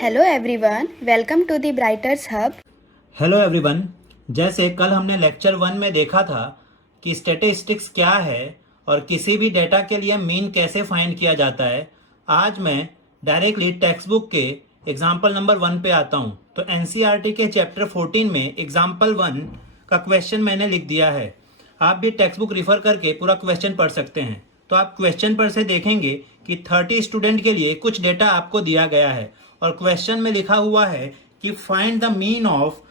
Hello everyone, welcome to the Brighters Hub. Hello everyone. जैसे कल हमने लेक्चर 1 में देखा था कि स्टैटिस्टिक्स क्या है और किसी भी डेटा के लिए मीन कैसे फाइंड किया जाता है, आज मैं डायरेक्टली टेक्स्ट बुक के एग्जाम्पल नंबर 1 पे आता हूँ। तो एनसीईआरटी के चैप्टर 14 में एग्जाम्पल 1 का क्वेश्चन मैंने लिख दिया है। आप भी टेक्स्ट बुक रिफर करके पूरा क्वेश्चन पढ़ सकते हैं। तो आप क्वेश्चन पर से देखेंगे कि 30 स्टूडेंट के लिए कुछ डेटा आपको दिया गया है और क्वेश्चन में लिखा हुआ है कि find the mean of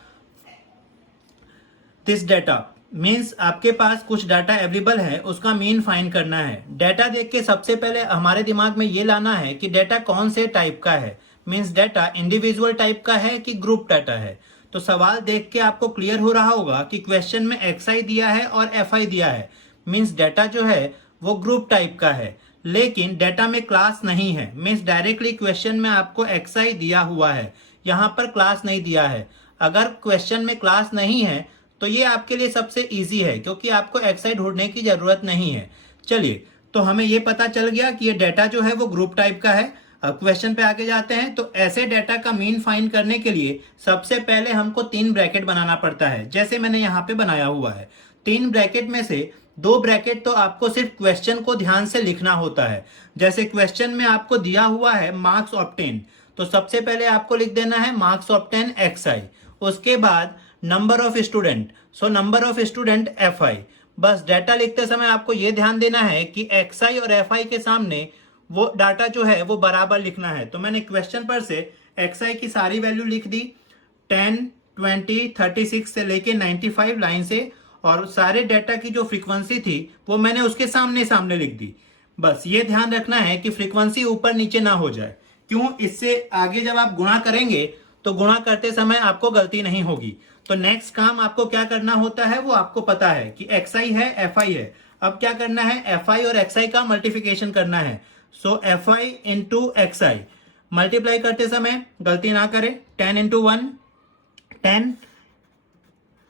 this data. Means आपके पास कुछ डाटा अवेलेबल है, उसका मीन फाइंड करना है। डाटा देख के सबसे पहले हमारे दिमाग में ये लाना है कि डाटा कौन से टाइप का है। मीन्स डाटा इंडिविजुअल टाइप का है कि ग्रुप डाटा है। तो सवाल देख के आपको क्लियर हो रहा होगा कि क्वेश्चन में एक्सआई दिया है और एफआई दिया है। मीन्स डाटा जो है वो ग्रुप टाइप का है, लेकिन डाटा में क्लास नहीं है। मीन्स डायरेक्टली क्वेश्चन में आपको एक्सआई दिया हुआ है, यहाँ पर क्लास नहीं दिया है। अगर क्वेश्चन में क्लास नहीं है तो ये आपके लिए सबसे इजी है, क्योंकि आपको एक्सआई ढूंढने की जरूरत नहीं है। चलिए, तो हमें ये पता चल गया कि ये डाटा जो है वो ग्रुप टाइप का है। अब क्वेश्चन पे आगे जाते हैं। तो ऐसे डाटा का मीन फाइंड करने के लिए सबसे पहले हमको 3 ब्रैकेट बनाना पड़ता है, जैसे मैंने यहाँ पे बनाया हुआ है। 3 ब्रैकेट में से 2 ब्रैकेट तो आपको सिर्फ क्वेश्चन को ध्यान से लिखना होता है। जैसे क्वेश्चन में आपको दिया हुआ है मार्क्स ऑब्टेन, तो सबसे पहले आपको लिख देना है मार्क्स ऑब्टेन एक्सआई। उसके बाद number of student, so number of student FI. बस डाटा लिखते समय आपको यह ध्यान देना है कि एक्सआई और एफआई के सामने वो डाटा जो है वो बराबर लिखना है। तो मैंने क्वेश्चन पर से एक्सआई की सारी वैल्यू लिख दी, 10, 20, 36 से लेके 95 लाइन से, और सारे डाटा की जो फ्रीक्वेंसी थी वो मैंने उसके सामने सामने लिख दी। बस ये ध्यान रखना है कि फ्रीक्वेंसी ऊपर नीचे ना हो जाए। क्यों? इससे आगे जब आप गुणा करेंगे तो गुणा करते समय आपको गलती नहीं होगी। तो नेक्स्ट काम आपको क्या करना होता है वो आपको पता है कि एक्सआई है, एफआई है। अब क्या करना है? एफआई और एक्सआई का मल्टीप्लिकेशन करना है। सो एफआई इंटू एक्सआई मल्टीप्लाई करते समय गलती ना करें। 10 इंटू 1 10।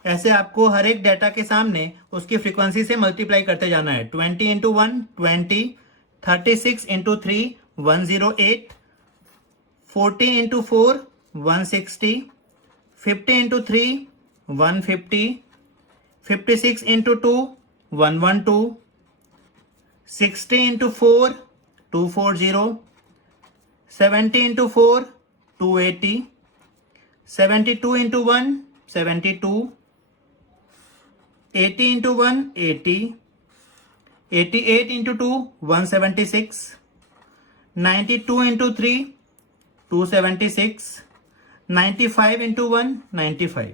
ऐसे आपको हर एक डाटा के सामने उसकी फ्रीक्वेंसी से मल्टीप्लाई करते जाना है। 20 into 1 20, 36 into 3 108, 40 into 4 160, 50 into 3 150, 56 into 2 112, 60 into 4 240, 70 into 4 280, 72 into 1 72, 80 into 1 80, 88 into 2 176, 92 into 3 276, 95 into 1 95।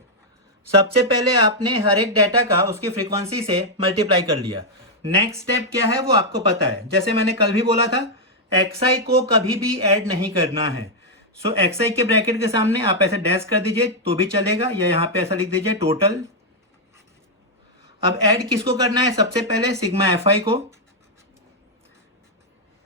सबसे पहले आपने हर एक डाटा का उसकी फ्रीक्वेंसी से मल्टीप्लाई कर लिया। नेक्स्ट स्टेप क्या है वो आपको पता है। जैसे मैंने कल भी बोला था, एक्सआई को कभी भी ऐड नहीं करना है। सो एक्सआई के ब्रैकेट के सामने आप ऐसे डैश कर दीजिए तो भी चलेगा, या यहां पे ऐसा लिख दीजिए टोटल। अब ऐड किसको करना है? सबसे पहले सिग्मा एफआई को।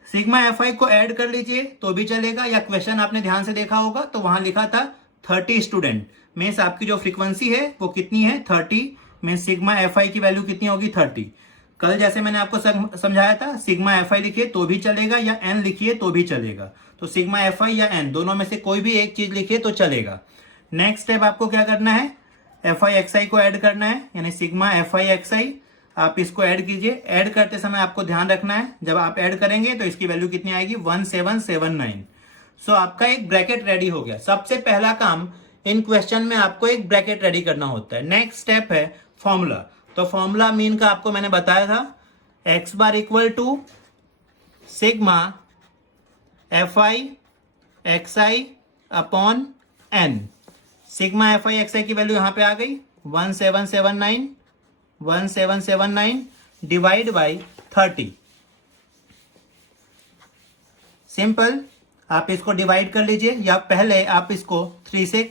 सिग्मा एफआई को ऐड कर लीजिए तो भी चलेगा, या क्वेश्चन आपने ध्यान से देखा होगा तो वहां लिखा था 30 स्टूडेंट। मीन्स आपकी जो फ्रीक्वेंसी है वो कितनी है? 30। मीन्स सिग्मा एफआई की वैल्यू कितनी होगी? 30। कल जैसे मैंने आपको समझाया था, सिग्मा एफआई लिखिए तो भी चलेगा या एन लिखिए तो भी चलेगा। तो सिग्मा एफआई या एन दोनों में से कोई भी एक चीज लिखिए तो चलेगा। नेक्स्ट स्टेप आपको क्या करना है? एफआई एक्सआई को ऐड करना है, यानी सिग्मा एफआई एक्सआई आप इसको ऐड कीजिए। ऐड करते समय आपको ध्यान रखना है, जब आप ऐड करेंगे तो इसकी वैल्यू कितनी आएगी? 1779। सो आपका एक ब्रैकेट रेडी हो गया। सबसे पहला काम इन क्वेश्चन में आपको एक ब्रैकेट रेडी करना होता है। नेक्स्ट स्टेप है फॉर्मूला। तो फॉर्मूला मीन का आपको मैंने बताया था, X bar equal to sigma F I X I upon N. Sigma F I X I की वैल्यू यहां पे आ गई 1779 डिवाइड बाई 30। सिंपल, आप इसको डिवाइड कर लीजिए, या पहले आप इसको 3 से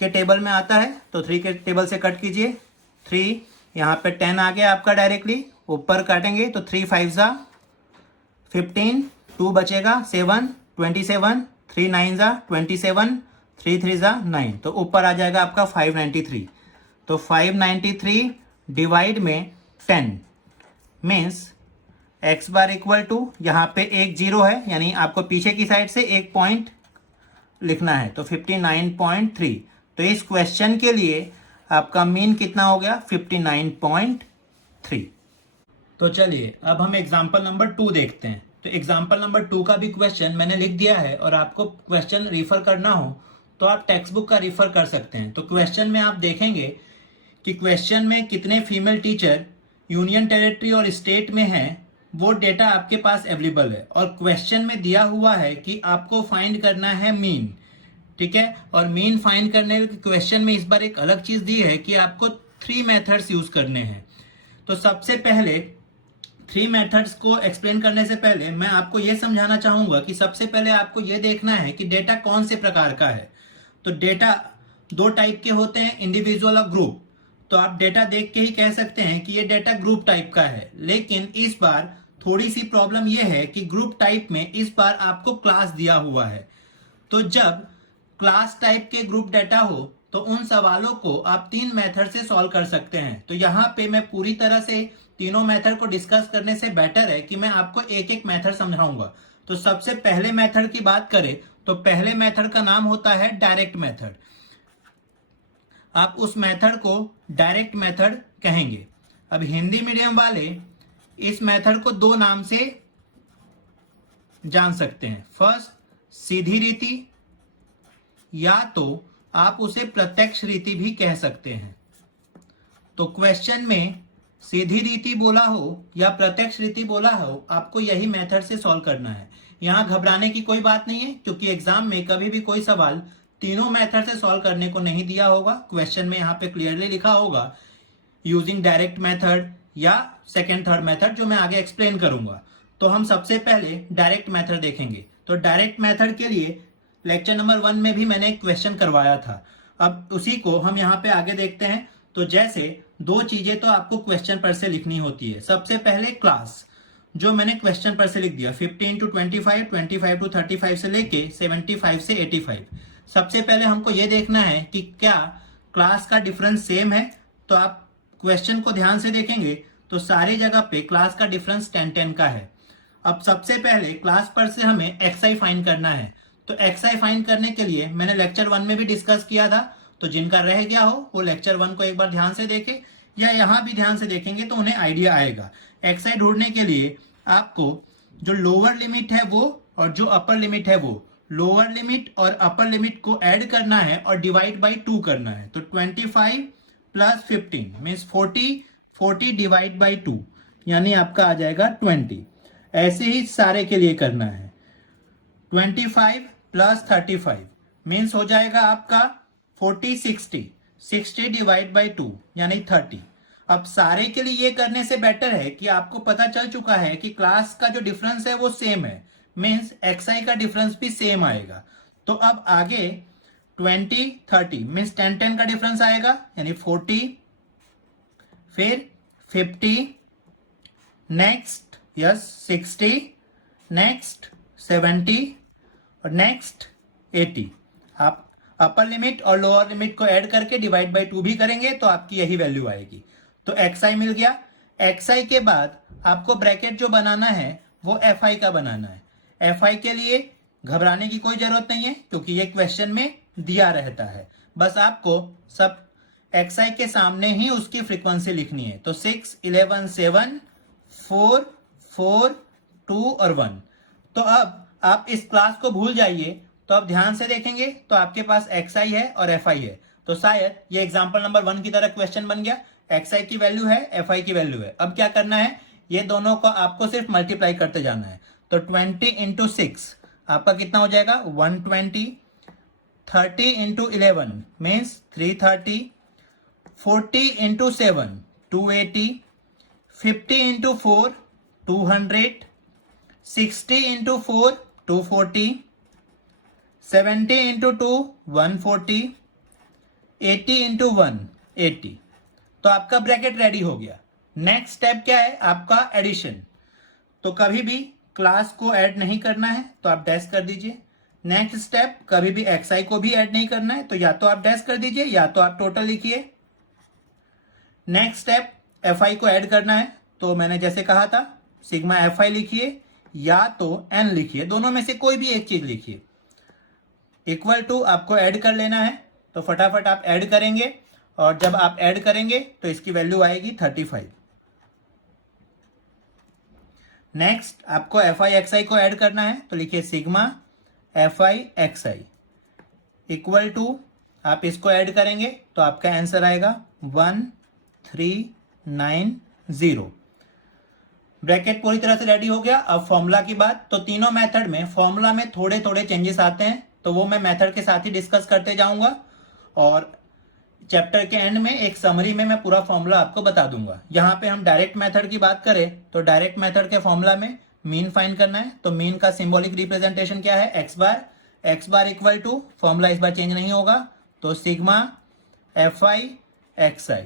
के टेबल में आता है तो 3 के टेबल से कट कीजिए। 3 यहाँ पे 10 आ गया आपका, डायरेक्टली ऊपर काटेंगे तो 3 5 जा 15, 2 बचेगा 7 27, 3 9 जा 27, 3 3 जा 9, तो ऊपर आ जाएगा आपका 593। तो 593 डिवाइड में 10 means X bar equal to, यहाँ पे एक जीरो है, यानी आपको पीछे की साइड से एक पॉइंट लिखना है, तो 59.3। तो इस क्वेश्चन के लिए आपका मीन कितना हो गया? 59.3। तो चलिए अब हम एग्जाम्पल नंबर 2 देखते हैं। तो एग्जाम्पल नंबर 2 का भी क्वेश्चन मैंने लिख दिया है, और आपको क्वेश्चन रिफर करना हो तो आप टेक्स्ट बुक का रिफर कर सकते हैं। तो क्वेश्चन में आप देखेंगे कि क्वेश्चन में कितने फीमेल टीचर यूनियन टेरिटरी और स्टेट में हैं, वो डेटा आपके पास अवेलेबल है, और क्वेश्चन में दिया हुआ है कि आपको फाइंड करना है मीन। ठीक है, और मीन फाइंड करने के क्वेश्चन में इस बार एक अलग चीज दी है कि आपको 3 मेथड्स यूज करने हैं। तो सबसे पहले 3 मेथड्स को एक्सप्लेन करने से पहले मैं आपको यह समझाना चाहूंगा कि सबसे पहले आपको यह देखना है कि डेटा कौन से प्रकार का है। तो डेटा 2 टाइप के होते हैं, इंडिविजुअल और ग्रुप। तो आप डेटा देख के ही कह सकते हैं कि ये डेटा ग्रुप टाइप का है, लेकिन इस बार थोड़ी सी प्रॉब्लम यह है कि ग्रुप टाइप में इस बार आपको क्लास दिया हुआ है। तो जब क्लास टाइप के ग्रुप डेटा हो तो उन सवालों को आप 3 मेथड से सॉल्व कर सकते हैं। तो यहाँ पे मैं पूरी तरह से तीनों मेथड को डिस्कस करने से बेटर है कि मैं आपको एक एक मेथड समझाऊंगा। तो सबसे पहले मेथड की बात करें तो पहले मेथड का नाम होता है डायरेक्ट मेथड। आप उस मेथड को डायरेक्ट मेथड कहेंगे। अब हिंदी मीडियम वाले इस मेथड को 2 नाम से जान सकते हैं। फर्स्ट, सीधी रीति, या तो आप उसे प्रत्यक्ष रीति भी कह सकते हैं। तो क्वेश्चन में सीधी रीति बोला हो या प्रत्यक्ष रीति बोला हो, आपको यही मेथड से सॉल्व करना है। यहां घबराने की कोई बात नहीं है, क्योंकि एग्जाम में कभी भी कोई सवाल तीनों मेथड से सॉल्व करने को नहीं दिया होगा। क्वेश्चन में यहाँ पे क्लियरली लिखा होगा यूजिंग डायरेक्ट मेथड या सेकेंड थर्ड मेथड, जो मैं आगे एक्सप्लेन करूंगा। तो हम सबसे पहले डायरेक्ट मेथड देखेंगे। तो डायरेक्ट मेथड के लिए लेक्चर नंबर 1 में भी मैंने एक क्वेश्चन करवाया था, अब उसी को हम यहाँ पे आगे देखते हैं। तो जैसे 2 चीजें तो आपको क्वेश्चन पर से लिखनी होती है। सबसे पहले क्लास, जो मैंने क्वेश्चन पर से लिख दिया 15 to 25, 25 to 35 से लेके 75 से 85। सबसे पहले हमको ये देखना है कि क्या क्लास का डिफरेंस सेम है। तो आप क्वेश्चन को ध्यान से देखेंगे तो सारी जगह पे क्लास का डिफरेंस 10-10 का है। अब सबसे पहले क्लास पर से हमें एक्सआई फाइंड करना है। तो एक्सआई फाइंड करने के लिए मैंने लेक्चर 1 में भी डिस्कस किया था, तो जिनका रह गया हो वो लेक्चर 1 को एक बार ध्यान से देखे, या यहां भी ध्यान से देखेंगे तो उन्हें आइडिया आएगा। एक्सआई ढूंढने के लिए आपको जो लोअर लिमिट है वो और जो अपर लिमिट है वो, लोअर लिमिट और अपर लिमिट को ऐड करना है और डिवाइड बाई 2 करना है। तो 25 प्लस 15 मीन्स 40 डिवाइड बाई 2 यानी आपका आ जाएगा 20। ऐसे ही सारे के लिए करना है। 25 प्लस 35 मीन्स हो जाएगा आपका 60 डिवाइड बाई 2 यानी 30। अब सारे के लिए ये करने से बेटर है कि आपको पता चल चुका है कि क्लास का जो डिफरेंस है वो सेम है, मीन्स एक्सआई का डिफरेंस भी सेम आएगा। तो अब आगे 20 30 मीन्स 10-10 का डिफरेंस आएगा यानी 40, फिर 50, नेक्स्ट 60, नेक्स्ट 70 और नेक्स्ट 80। आप अपर लिमिट और लोअर लिमिट को ऐड करके डिवाइड बाई 2 भी करेंगे तो आपकी यही वैल्यू आएगी। तो एक्सआई मिल गया। एक्सआई के बाद आपको ब्रैकेट जो बनाना है वो एफआई का बनाना है। एफआई के लिए घबराने की कोई जरूरत नहीं है, क्योंकि ये क्वेश्चन में दिया रहता है। बस आपको सब एक्सआई के सामने ही उसकी फ्रीक्वेंसी लिखनी है। तो 6, 11, 7, 4, 4, 2 और 1। तो अब आप इस क्लास को भूल जाइए। तो आप ध्यान से देखेंगे तो आपके पास एक्सआई है और एफआई है। तो शायद ये एग्जांपल नंबर 1 की तरह क्वेश्चन बन गया। एक्सआई की वैल्यू है, एफआई की वैल्यू है। अब क्या करना है, ये दोनों को आपको सिर्फ मल्टीप्लाई करते जाना है। तो 20 इंटू 6 आपका कितना हो जाएगा 120, 30 into 11 means 330, 40 into 7 280, 50 into 4 200, 60 into 4 240, 70 into 2 140, 80 into 1 80। तो आपका ब्रैकेट रेडी हो गया। नेक्स्ट स्टेप क्या है, आपका एडिशन। तो कभी भी क्लास को ऐड नहीं करना है तो आप डैश कर दीजिए। नेक्स्ट स्टेप, कभी भी एक्सआई को भी ऐड नहीं करना है तो या तो आप डैश कर दीजिए या तो आप टोटल लिखिए। नेक्स्ट स्टेप, एफआई को ऐड करना है तो मैंने जैसे कहा था सिग्मा एफआई लिखिए या तो एन लिखिए, दोनों में से कोई भी एक चीज लिखिए। इक्वल टू आपको ऐड कर लेना है, तो फटाफट आप ऐड करेंगे और जब आप ऐड करेंगे तो इसकी वैल्यू आएगी 35। नेक्स्ट आपको एफ आई एक्स आई को ऐड करना है, तो लिखिए sigma F I X I equal to, आप इसको ऐड करेंगे तो आपका आंसर आएगा 1390। ब्रैकेट पूरी तरह से रेडी हो गया। अब फॉर्मूला की बात, तो तीनों मेथड में फॉर्मूला में थोड़े थोड़े चेंजेस आते हैं, तो वो मैं मेथड के साथ ही डिस्कस करते जाऊंगा और चैप्टर के एंड में एक समरी में मैं पूरा फॉर्मूला आपको बता दूंगा। यहाँ पे हम डायरेक्ट मेथड की बात करें तो डायरेक्ट मेथड के फॉर्मूला में मीन फाइंड करना है, तो मीन का सिंबॉलिक रिप्रेजेंटेशन क्या है, X bar equal to, formula इस बार चेंज नहीं होगा, तो sigma F I X I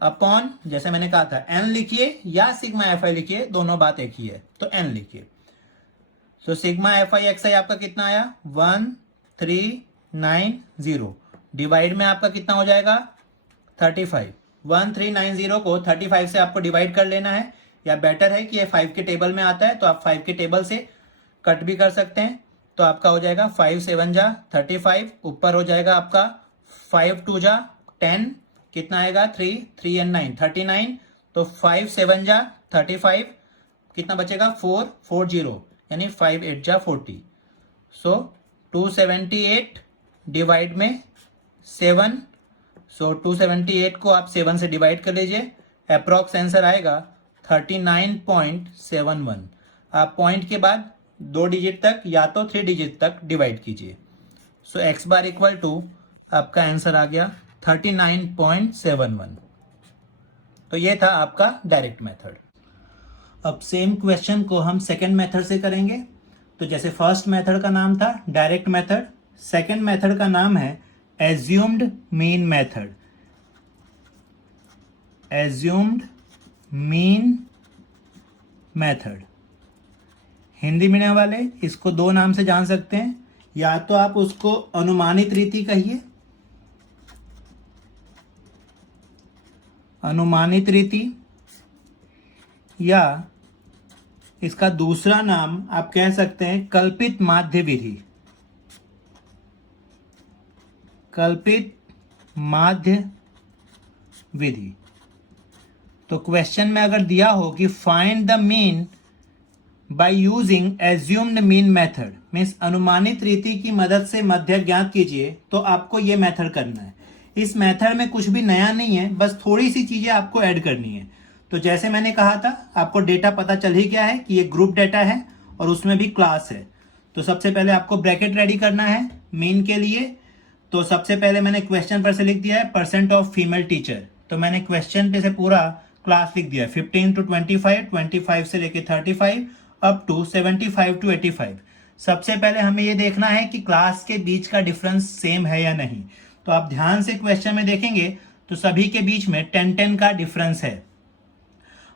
upon, जैसे मैंने कहा था एन लिखिए या सिग्मा एफ आई लिखिए, दोनों बात एक ही है, तो एन लिखिए। तो सिग्मा एफ आई एक्स आई आपका कितना आया 1390, डिवाइड में आपका कितना हो जाएगा 35। 1390 को 35 से आपको डिवाइड कर लेना है, या बेटर है कि ये 5 के टेबल में आता है तो आप 5 के टेबल से कट भी कर सकते हैं, तो आपका हो जाएगा 5 7 जा 35, ऊपर हो जाएगा आपका 5 2 जा 10, कितना आएगा 3 3 and 9 39, तो 5 7 जा 35, कितना बचेगा 4 4 0, यानी 5 8 जा 40, सो 278 डिवाइड में 7, सो 278 को आप 7 से डिवाइड कर लीजिए, अप्रॉक्स आंसर आएगा 39.71। आप पॉइंट के बाद 2 डिजिट तक या तो 3 डिजिट तक डिवाइड कीजिए, सो एक्स बार इक्वल टू आपका आंसर आ गया 39.71। तो ये था आपका डायरेक्ट मेथड। अब सेम क्वेश्चन को हम सेकंड मेथड से करेंगे। तो जैसे फर्स्ट मेथड का नाम था डायरेक्ट मेथड, सेकंड मेथड का नाम है assumed mean method. Assumed mean method, Hindi medium वाले इसको 2 नाम से जान सकते हैं, या तो आप उसको अनुमानित रीति कहिए, अनुमानित रीति, या इसका दूसरा नाम आप कह सकते हैं कल्पित माध्य विधि। कल्पित माध्य विधि। तो क्वेश्चन में अगर दिया हो कि find the mean by using assumed mean method, means अनुमानित रीति की मदद से मध्य ज्ञात कीजिए, तो आपको ये मेथड करना है। इस मेथड में कुछ भी नया नहीं है, बस थोड़ी सी चीजें आपको ऐड करनी है। तो जैसे मैंने कहा था, आपको डेटा पता चल ही गया है कि ये ग्रुप डेटा है और उसमें भी क्लास है। तो सबसे पहले आपको ब्रैकेट रेडी करना है मीन के लिए। तो सबसे पहले मैंने क्वेश्चन पर से लिख दिया है परसेंट ऑफ फीमेल टीचर, तो मैंने क्वेश्चन पे से पूरा क्लास लिख दिया 15 to 25, 25 से लेके 35 अप टू 75 to 85। सबसे पहले हमें ये देखना है कि क्लास के बीच का डिफरेंस सेम है या नहीं। तो आप ध्यान से क्वेश्चन में देखेंगे तो सभी के बीच में 10-10 का डिफरेंस है।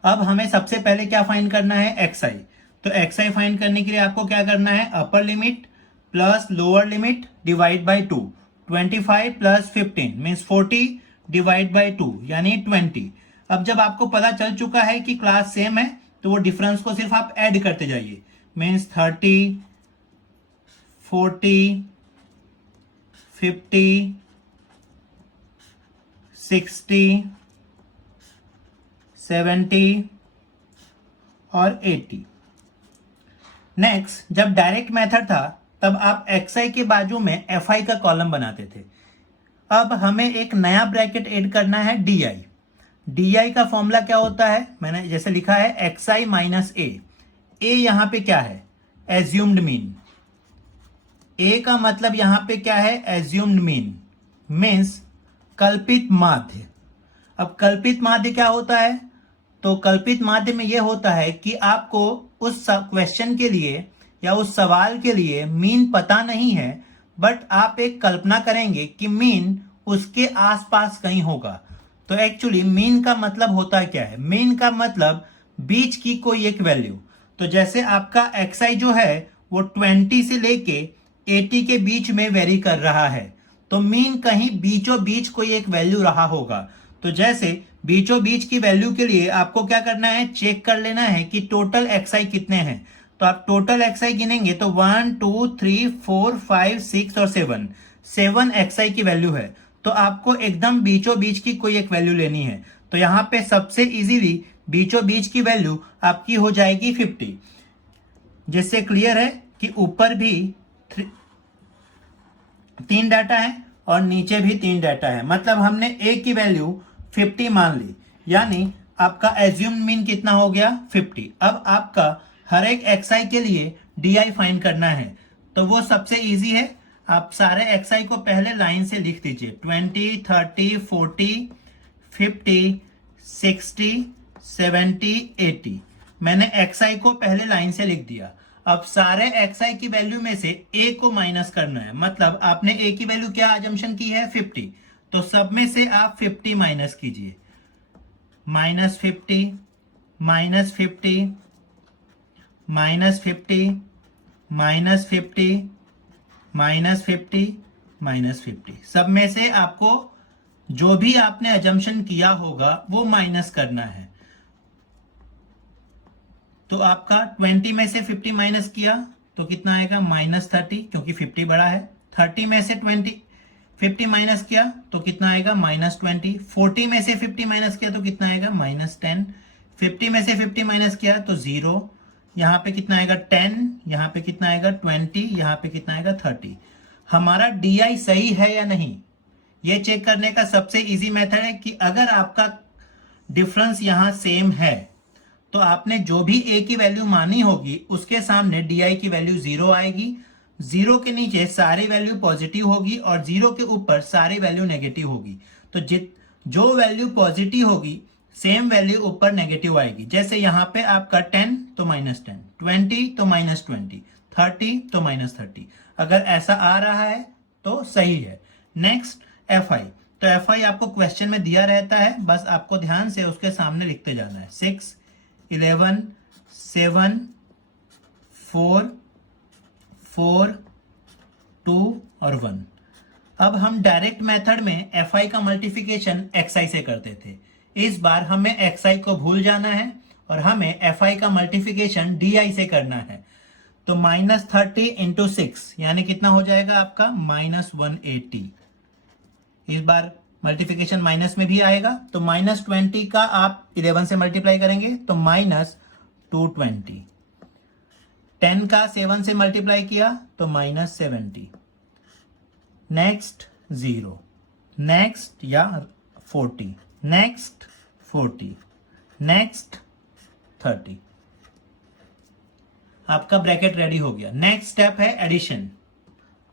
अब हमें सबसे पहले क्या फाइंड करना है, एक्स आई। तो एक्स आई फाइंड करने के लिए आपको क्या करना है, upper limit plus lower limit divide by 2, 25 plus 15 means 40 divide by 2 यानी 20। अब जब आपको पता चल चुका है कि क्लास सेम है तो वो डिफरेंस को सिर्फ आप ऐड करते जाइए, मीन्स 30 40 50 60 70 और 80। नेक्स्ट, जब डायरेक्ट मेथड था तब आप xi के बाजू में fi का कॉलम बनाते थे। अब हमें एक नया ब्रैकेट ऐड करना है di। di का फॉर्मूला क्या होता है, मैंने जैसे लिखा है xi माइनस a। a यहां पे क्या है, एज्यूम्ड मीन। a का मतलब यहां पे क्या है, एज्यूम्ड मीन मीन्स कल्पित माध्य। अब कल्पित माध्य क्या होता है, तो कल्पित माध्य में यह होता है कि आपको उस क्वेश्चन के लिए या उस सवाल के लिए मीन पता नहीं है, बट आप एक कल्पना करेंगे कि मीन उसके आसपास कहीं होगा। तो एक्चुअली मीन का मतलब होता क्या है, मीन का मतलब बीच की कोई एक वैल्यू। तो जैसे आपका xi जो है वो 20 से लेके 80 के बीच में वेरी कर रहा है, तो मीन कहीं बीचों बीच कोई एक वैल्यू रहा होगा। तो जैसे बीचों बीच की वैल्यू के लिए आपको क्या करना है, चेक कर लेना है कि टोटल xi कितने हैं। तो आप टोटल एक्सआई गिनेंगे तो 1 2 3 4 5 6 और 7 एक्सआई की वैल्यू है। तो आपको एकदम बीचों बीच की कोई एक वैल्यू लेनी है। तो यहाँ पे सबसे इजीली बीचों बीच की वैल्यू आपकी हो जाएगी 50, जिससे क्लियर है कि ऊपर भी 3 डाटा है और नीचे भी 3 डाटा है। मतलब हमने ए की वैल्यू 50 मान ली, यानी आपका एज्यूम मीन कितना हो गया 50। अब आपका हर एक एक्सआई के लिए डीआई फाइंड करना है, तो वो सबसे इजी है। आप सारे एक्सआई को पहले लाइन से लिख दीजिए, 20 30 40 50 60 70 80। मैंने एक्सआई को पहले लाइन से लिख दिया। अब सारे एक्सआई की वैल्यू में से ए को माइनस करना है। मतलब आपने ए की वैल्यू क्या अजम्पशन की है 50, तो सब में से आप 50 माइनस कीजिए, -50 -50 -50 -50 -50 -50। सब में से आपको जो भी आपने अजम्पशन किया होगा वो माइनस करना है। तो आपका 20 में से 50 माइनस किया तो कितना आएगा -30, क्योंकि 50 बड़ा है। 30 में से 50 माइनस किया तो कितना आएगा -20। 40 में से 50 माइनस किया तो कितना आएगा -10। 50 में से 50 माइनस किया तो 0। यहाँ पे कितना आएगा 10, यहाँ पे कितना आएगा 20, यहाँ पे कितना आएगा 30। हमारा DI सही है या नहीं, ये चेक करने का सबसे इजी मेथड है कि अगर आपका डिफरेंस यहाँ सेम है तो आपने जो भी ए की वैल्यू मानी होगी उसके सामने DI की वैल्यू 0 आएगी। 0 के नीचे सारी वैल्यू पॉजिटिव होगी और 0 के ऊपर सारी वैल्यू नेगेटिव होगी। तो जो वैल्यू पॉजिटिव होगी सेम वैल्यू ऊपर नेगेटिव आएगी। जैसे यहाँ पे आपका 10 तो -10, 20 तो -20, 30 तो -30। अगर ऐसा आ रहा है तो सही है। नेक्स्ट FI, तो FI आपको क्वेश्चन में दिया रहता है, बस आपको ध्यान से उसके सामने लिखते जाना है। 6 11 7 4 4 2 और 1। अब हम डायरेक्ट मेथड में FI का मल्टीप्लिकेशन XI से करते थे। इस बार हमें XI को भूल जाना है और हमें FI का मल्टीप्लिकेशन DI से करना है। तो -30 इंटू 6 यानी कितना हो जाएगा आपका -180। इस बार मल्टीप्लिकेशन माइनस में भी आएगा, तो -20 का आप 11 से मल्टीप्लाई करेंगे तो -220। 10 का 7 से मल्टीप्लाई किया तो -70। नेक्स्ट 0, नेक्स्ट या 40, नेक्स्ट 40, नेक्स्ट 30। आपका ब्रैकेट रेडी हो गया। नेक्स्ट स्टेप है एडिशन।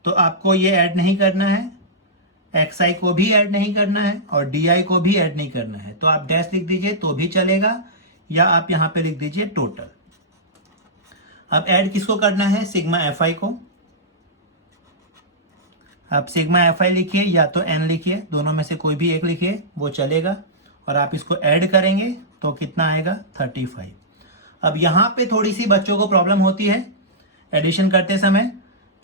तो आपको ये ऐड नहीं करना है, XI को भी ऐड नहीं करना है और DI को भी ऐड नहीं करना है। तो आप डैश लिख दीजिए तो भी चलेगा, या आप यहां पे लिख दीजिए टोटल। अब ऐड किसको करना है, सिग्मा FI को। आप सिग्मा FI लिखिए या तो N लिखिए, दोनों में से कोई भी एक लिखिए वो चलेगा। और आप इसको ऐड करेंगे तो कितना आएगा 35। अब यहाँ पे थोड़ी सी बच्चों को प्रॉब्लम होती है एडिशन करते समय,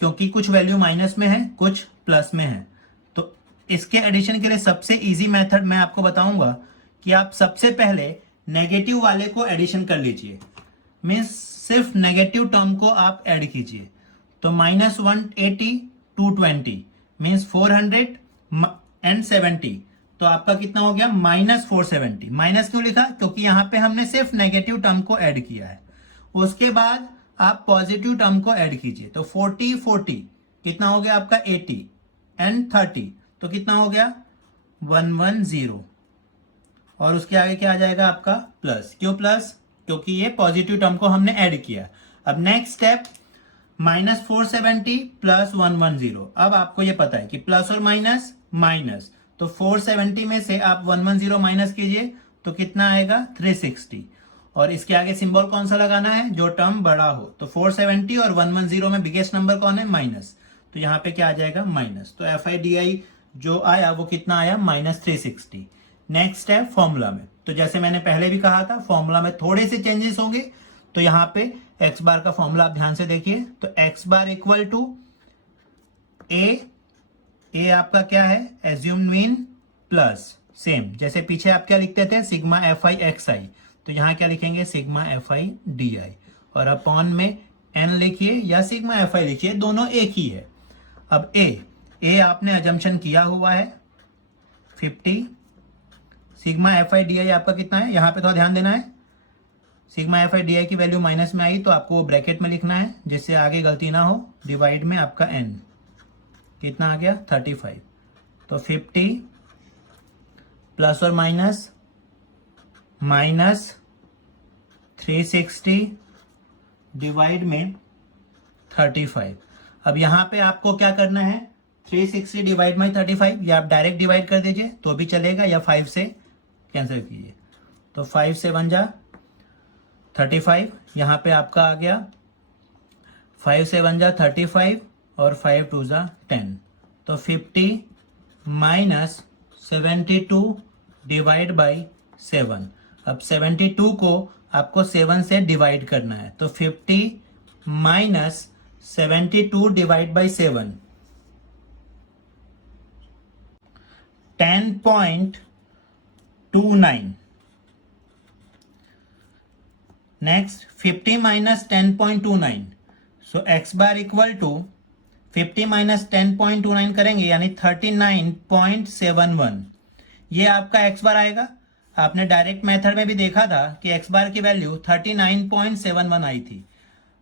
क्योंकि कुछ वैल्यू माइनस में है कुछ प्लस में है। तो इसके एडिशन के लिए सबसे इजी मेथड मैं आपको बताऊंगा कि आप सबसे पहले नेगेटिव वाले को एडिशन कर लीजिए। मीन्स सिर्फ नेगेटिव टर्म को आप ऐड कीजिए। तो -180 220 मीन्स 470। तो आपका कितना हो गया -470। माइनस क्यों लिखा, क्योंकि यहां पे हमने सिर्फ नेगेटिव टर्म को ऐड किया है। उसके बाद आप पॉजिटिव टर्म को ऐड कीजिए। तो 40 40 कितना हो गया आपका 80 एंड 30 तो कितना हो गया 110। और उसके आगे क्या आ जाएगा आपका प्लस। क्यों प्लस, क्योंकि ये पॉजिटिव टर्म को हमने ऐड किया। अब नेक्स्ट स्टेप -470 + 110। अब आपको ये पता है कि प्लस और माइनस माइनस, तो 470 में से आप 110 माइनस कीजिए तो कितना आएगा 360। और इसके आगे सिंबल कौन सा लगाना है, जो टर्म बड़ा हो। तो 470 और 110 में बिगेस्ट नंबर कौन है माइनस, तो यहाँ पे क्या आ जाएगा माइनस। तो FIDI जो आया वो कितना आया -360। नेक्स्ट है फॉर्मूला में। तो जैसे मैंने पहले भी कहा था फॉर्मूला में थोड़े से चेंजेस होंगे। तो यहाँ पे x बार का फॉर्मूला आप ध्यान से देखिए। तो x बार इक्वल टू ए आपका क्या है एज्यूम मीन प्लस सेम, जैसे पीछे आप क्या लिखते थे सिग्मा FI XI, तो यहाँ क्या लिखेंगे सिग्मा FI DI। और अपॉन में एन लिखिए या सिग्मा एफ आई लिखिए, दोनों एक ही है। अब ए आपने अजम्पशन किया हुआ है 50, सिग्मा एफ आई डी आई आपका कितना है, यहाँ पे थोड़ा ध्यान देना है। सिग्मा एफ आई डी आई की वैल्यू माइनस में आई तो आपको वो ब्रैकेट में लिखना है जिससे आगे गलती ना हो। डिवाइड में आपका एन कितना आ गया 35, तो 50 प्लस और माइनस माइनस 360 डिवाइड में 35। अब यहाँ पे आपको क्या करना है, 360 डिवाइड में 35, या आप डायरेक्ट डिवाइड कर दीजिए तो भी चलेगा, या 5 से कैंसिल कीजिए, तो 5 से 1 जा 35, यहाँ पे आपका आ गया 5 से 1 जा 35 और 5 2 जा 10, तो 50 माइनस 72 डिवाइड बाई 7। अब 72 को आपको 7 से डिवाइड करना है, तो 50 minus 72 divide by 7, 10.29। Next 50 minus 10.29, so X bar equal to 50 minus 10.29 करेंगे यानी 39.71, ये आपका एक्स बार आएगा। आपने डायरेक्ट मेथड में भी देखा था कि एक्स बार की वैल्यू 39.71 आई थी।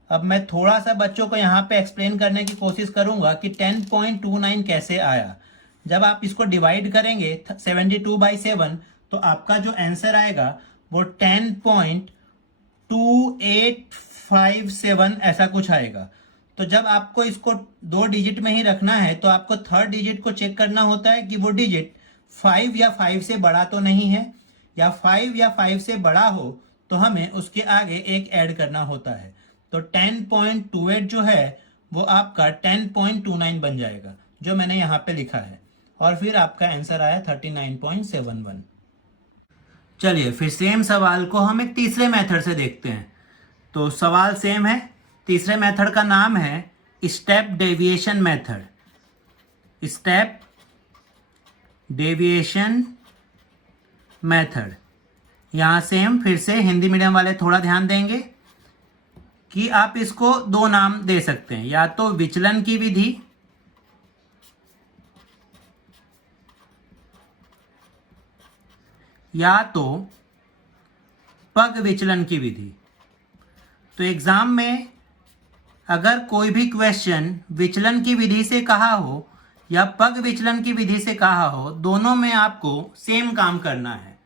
अब मैं थोड़ा सा बच्चों को यहाँ पे एक्सप्लेन करने की कोशिश करूंगा कि 10.29 कैसे आया। जब आप इसको डिवाइड करेंगे 72 बाई 7 तो आपका जो आंसर आएगा वो 10.2857 ऐसा कुछ आएगा। तो जब आपको इसको 2 डिजिट में ही रखना है तो आपको थर्ड डिजिट को चेक करना होता है कि वो डिजिट 5 या 5 से बड़ा तो नहीं है, या 5 या 5 से बड़ा हो तो हमें उसके आगे एक ऐड करना होता है। तो 10.28 जो है वो आपका 10.29 बन जाएगा जो मैंने यहाँ पे लिखा है, और फिर आपका आंसर आया 39.71। चलिए फिर सेम सवाल को हम एक तीसरे मेथड से देखते हैं। तो सवाल सेम है, तीसरे मेथड का नाम है step deviation method. Step deviation method, यहाँ सेम फिर से हिंदी मीडियम वाले थोड़ा ध्यान देंगे कि आप इसको 2 नाम दे सकते हैं, या तो विचलन की विधि या तो पग विचलन की विधि। तो एग्जाम में अगर कोई भी क्वेश्चन विचलन की विधि से कहा हो या पग विचलन की विधि से कहा हो, दोनों में आपको सेम काम करना है।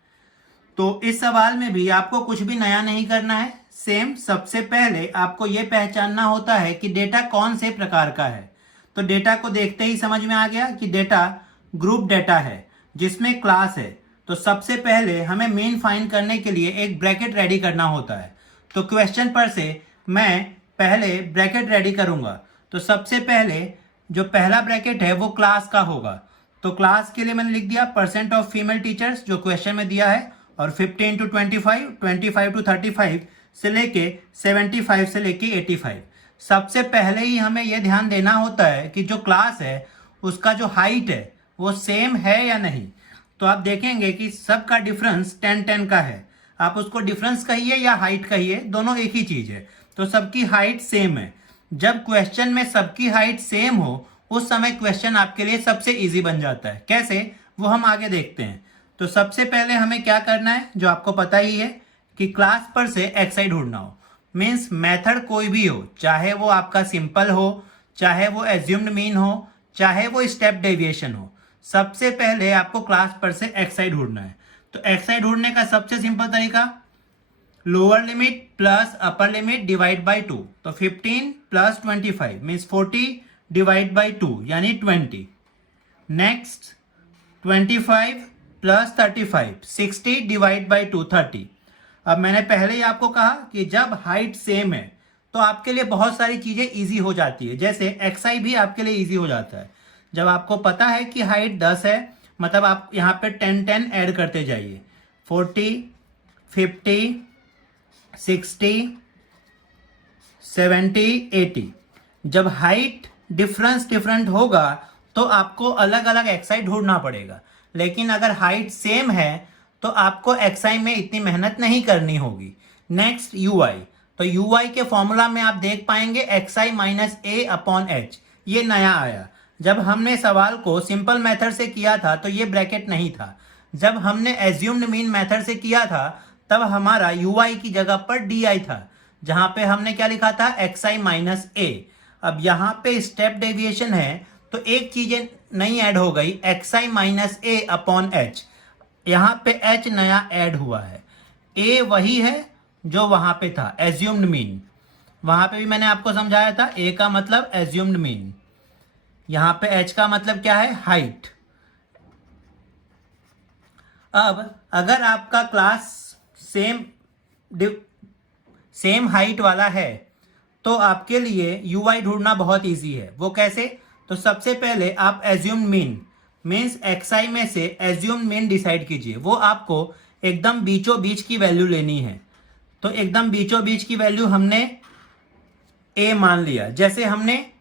तो इस सवाल में भी आपको कुछ भी नया नहीं करना है, सेम। सबसे पहले आपको यह पहचानना होता है कि डेटा कौन से प्रकार का है। तो डेटा को देखते ही समझ में आ गया कि डेटा ग्रुप डेटा है जिसमें क्लास है। तो सबसे पहले हमें मीन फाइंड करने के लिए एक ब्रैकेट रेडी करना होता है। तो क्वेश्चन पर से मैं पहले ब्रैकेट रेडी करूंगा। तो सबसे पहले जो पहला ब्रैकेट है वो क्लास का होगा। तो क्लास के लिए मैंने लिख दिया % ऑफ फीमेल टीचर्स जो क्वेश्चन में दिया है, और 50 इंटू 25, 25 टू 35 से लेके 75 से लेके 85। सबसे पहले ही हमें यह ध्यान देना होता है कि जो क्लास है उसका जो हाइट है वो सेम है या नहीं। तो आप देखेंगे कि सबका डिफरेंस 10-10 का है। आप उसको डिफरेंस कहिए या हाइट कहिए, दोनों एक ही चीज है। तो सबकी हाइट सेम है। जब क्वेश्चन में सबकी हाइट सेम हो उस समय क्वेश्चन आपके लिए सबसे इजी बन जाता है। कैसे, वो हम आगे देखते हैं। तो सबसे पहले हमें क्या करना है, जो आपको पता ही है कि क्लास पर से एक्साई ढूंढना हो। मीन्स मेथड कोई भी हो, चाहे वो आपका सिंपल हो, चाहे वो एज्यूम्ड मीन हो, चाहे वो स्टेप डेविएशन हो, सबसे पहले आपको क्लास पर से एक्साई ढूंढना है। तो एक्साई ढूंढने का सबसे सिंपल तरीका, lower limit plus upper limit divide by 2। तो 15 प्लस 25 मीन्स 40 डिवाइड बाई 2 यानी 20। Next 25 plus 35 60 divide by 2 30। अब मैंने पहले ही आपको कहा कि जब हाइट सेम है तो आपके लिए बहुत सारी चीजें इजी हो जाती है, जैसे एक्साई भी आपके लिए इजी हो जाता है। जब आपको पता है कि हाइट 10 है, मतलब आप यहाँ पे 10-10 ऐड करते जाइए, 40 50 60 70 80। जब हाइट डिफरेंट होगा तो आपको अलग अलग एक्साई ढूंढना पड़ेगा। लेकिन अगर हाइट सेम है तो आपको एक्साई में इतनी मेहनत नहीं करनी होगी। नेक्स्ट यूआई, तो यू वाई के फॉर्मूला में आप देख पाएंगे एक्स आई माइनस ए अपॉन एच, ये नया आया। जब हमने सवाल को सिंपल मेथड से किया था तो ये ब्रैकेट नहीं था। जब हमने एज्यूम्ड मीन मेथड से किया था तब हमारा यू आई की जगह पर डी आई था, जहां पे हमने क्या लिखा था, एक्स आई माइनस ए। अब यहाँ पे स्टेप डेविएशन है तो एक चीज नई ऐड हो गई, एक्स आई माइनस ए अपॉन एच। यहाँ पे एच नया ऐड हुआ है, ए वही है जो वहां पे था एज्यूम्ड मीन। वहां पे भी मैंने आपको समझाया था, ए का मतलब एज्यूम्ड मीन, यहां पे एच का मतलब क्या है, हाइट। अब अगर आपका क्लास सेम हाइट वाला है तो आपके लिए यू आई ढूंढना बहुत इजी है। वो कैसे, तो सबसे पहले आप एज्यूम्ड मीन मीन्स एक्स आई में से एज्यूम्ड मीन डिसाइड कीजिए। वो आपको एकदम बीचों बीच की वैल्यू लेनी है। तो एकदम बीचों बीच की वैल्यू हमने ए मान लिया, जैसे हमने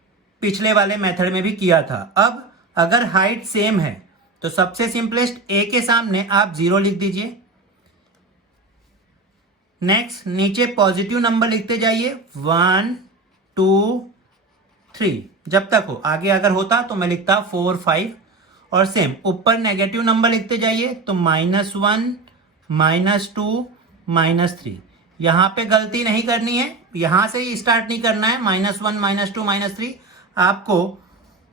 पिछले वाले मेथड में भी किया था। अब अगर हाइट सेम है तो सबसे सिंपलेस्ट ए के सामने आप 0 लिख दीजिए। नेक्स्ट नीचे पॉजिटिव नंबर लिखते जाइए, 1 2 3 जब तक हो। आगे अगर होता तो मैं लिखता 4 5। और सेम ऊपर नेगेटिव नंबर लिखते जाइए, तो -1 -2 -3। यहां पे गलती नहीं करनी है, यहां से ही स्टार्ट नहीं करना है। -1 -2 -3 आपको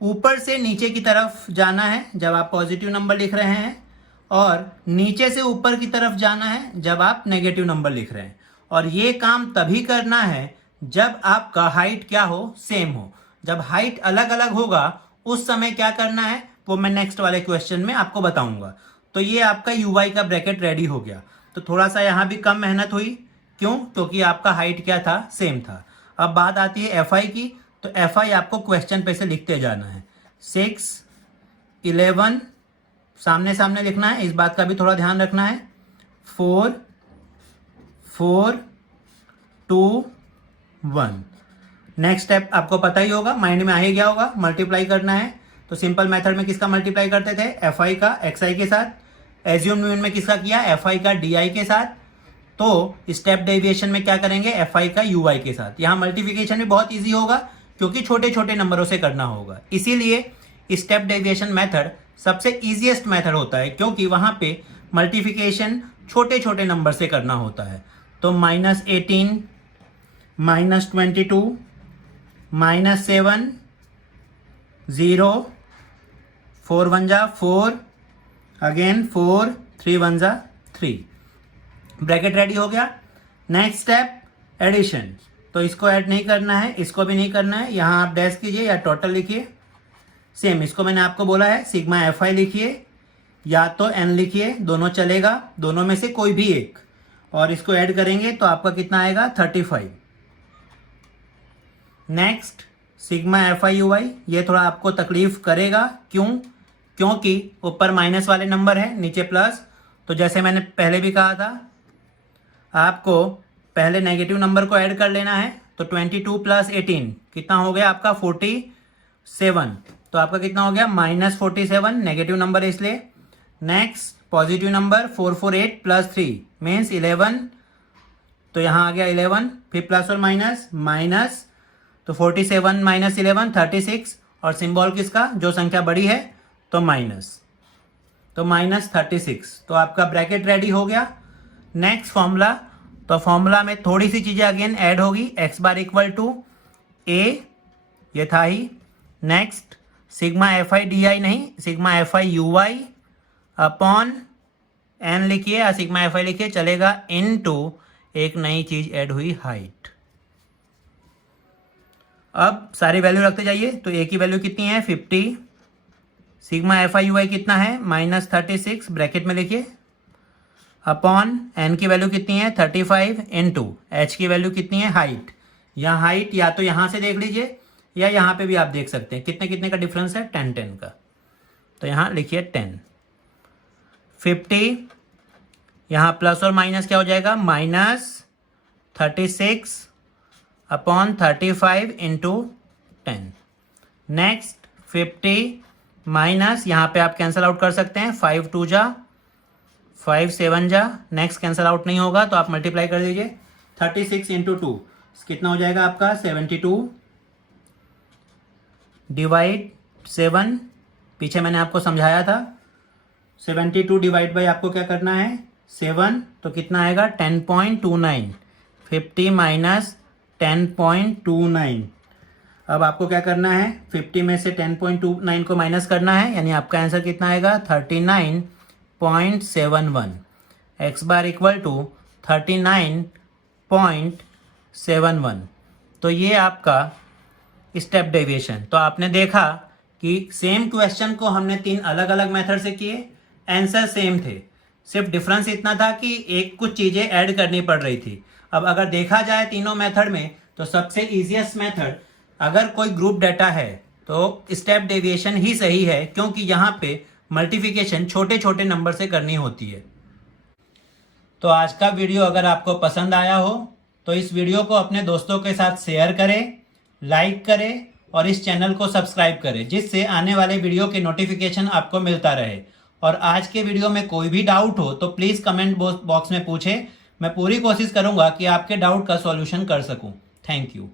ऊपर से नीचे की तरफ जाना है जब आप पॉजिटिव नंबर लिख रहे हैं, और नीचे से ऊपर की तरफ जाना है जब आप नेगेटिव नंबर लिख रहे हैं। और ये काम तभी करना है जब आपका हाइट क्या हो, सेम हो। जब हाइट अलग अलग होगा उस समय क्या करना है वो मैं नेक्स्ट वाले क्वेश्चन में आपको बताऊंगा। तो ये आपका यू आई का ब्रैकेट रेडी हो गया। तो थोड़ा सा यहाँ भी कम मेहनत हुई, क्यों, क्योंकि आपका हाइट क्या था, सेम था। अब बात आती है एफ आई की, तो एफ आई आपको क्वेश्चन पे से लिखते जाना है। 6 11 सामने सामने लिखना है, इस बात का भी थोड़ा ध्यान रखना है। 4 4 2 1। नेक्स्ट स्टेप आपको पता ही होगा, माइंड में आ ही गया होगा, मल्टीप्लाई करना है। तो सिंपल मेथड में किसका मल्टीप्लाई करते थे, एफ आई का एक्स आई के साथ। एज्यूम्ड मीन में किसका किया, एफ आई का डी आई के साथ। तो स्टेप डेविएशन में क्या करेंगे, एफ आई का यू आई के साथ। यहाँ मल्टीप्लिकेशन भी बहुत ईजी होगा क्योंकि छोटे छोटे नंबरों से करना होगा, इसीलिए स्टेप डेविएशन मेथड सबसे इजीएस्ट मेथड होता है, क्योंकि वहां पे मल्टीप्लिकेशन छोटे छोटे नंबर से करना होता है। तो -18 -22 -7 0 4 1 जा 4 अगेन 4 3 1 जा 3। ब्रैकेट रेडी हो गया। नेक्स्ट स्टेप एडिशन, तो इसको ऐड नहीं करना है, इसको भी नहीं करना है। यहाँ आप डैश कीजिए या टोटल लिखिए। सेम इसको मैंने आपको बोला है सिग्मा एफ आई लिखिए या तो एन लिखिए, दोनों चलेगा, दोनों में से कोई भी एक। और इसको ऐड करेंगे तो आपका कितना आएगा, 35। Next sigma F I U I, ये थोड़ा आपको तकलीफ करेगा, क्यों, क्योंकि ऊपर माइनस वाले नंबर है, नीचे प्लस। तो जैसे मैंने पहले भी कहा था, आपको पहले नेगेटिव नंबर को ऐड कर लेना है। तो 22 + 18 कितना हो गया आपका, 47। तो आपका कितना हो गया, -47, नेगेटिव नंबर है इसलिए। Next positive number 448 + 3 means 11। तो यहाँ आ गया 11, फिर प्लस और माइनस माइनस, तो 47 - 11 36। और सिंबल किसका, जो संख्या बड़ी है तो माइनस, तो -36। तो आपका ब्रैकेट रेडी हो गया। नेक्स्ट फॉर्मूला, तो फॉर्मूला में थोड़ी सी चीजें अगेन ऐड होगी। x bar equal to A, ये था ही। Next sigma F I D I नहीं, sigma F I U I upon N लिखिए या सिग्मा एफ आई लिखिए चलेगा, इनटू एक नई चीज ऐड हुई, हाइट। अब सारी वैल्यू रखते जाइए। तो ए की वैल्यू कितनी है, 50। सिग्मा एफ आई यू आई कितना है, -36 ब्रैकेट में लिखिए, अपॉन एन की वैल्यू कितनी है, 35 इनटू एच की वैल्यू कितनी है, हाइट। यहाँ हाइट या तो यहाँ से देख लीजिए या यहाँ पे भी आप देख सकते हैं, कितने कितने का डिफरेंस है, 10 10 का। तो यहाँ लिखिए 10। 50 यहाँ प्लस और माइनस क्या हो जाएगा, -36 अपॉन 35 इंटू 10। नेक्स्ट 50 माइनस, यहाँ पे आप कैंसिल आउट कर सकते हैं, 5 2 जा 5 7 जा। नेक्स्ट कैंसिल आउट नहीं होगा तो आप मल्टीप्लाई कर दीजिए, 36 इंटू 2 कितना हो जाएगा आपका 72 डिवाइड 7, पीछे मैंने आपको समझाया था 72 डिवाइड बाई आपको क्या करना है 7, तो कितना आएगा 10.29, 50 माइनस 10.29। अब आपको क्या करना है 50 में से 10.29 को माइनस करना है, यानी आपका आंसर कितना आएगा 39.71। X bar equal to 39.71। तो ये आपका स्टेप डेविएशन। तो आपने देखा कि सेम क्वेश्चन को हमने 3 अलग अलग मेथड से किए, आंसर सेम थे, सिर्फ डिफरेंस इतना था कि एक कुछ चीज़ें ऐड करनी पड़ रही थी। अब अगर देखा जाए तीनों मेथड में तो सबसे इजीएस्ट मेथड, अगर कोई ग्रुप डाटा है तो स्टेप डेविएशन ही सही है, क्योंकि यहाँ पे मल्टीप्लिकेशन छोटे छोटे नंबर से करनी होती है। तो आज का वीडियो अगर आपको पसंद आया हो तो इस वीडियो को अपने दोस्तों के साथ शेयर करें, लाइक करें और इस चैनल को सब्सक्राइब करें, जिससे आने वाले वीडियो के नोटिफिकेशन आपको मिलता रहे। और आज के वीडियो में कोई भी डाउट हो तो प्लीज़ कमेंट बॉक्स में पूछें, मैं पूरी कोशिश करूंगा कि आपके डाउट का सॉल्यूशन कर सकूं। Thank you.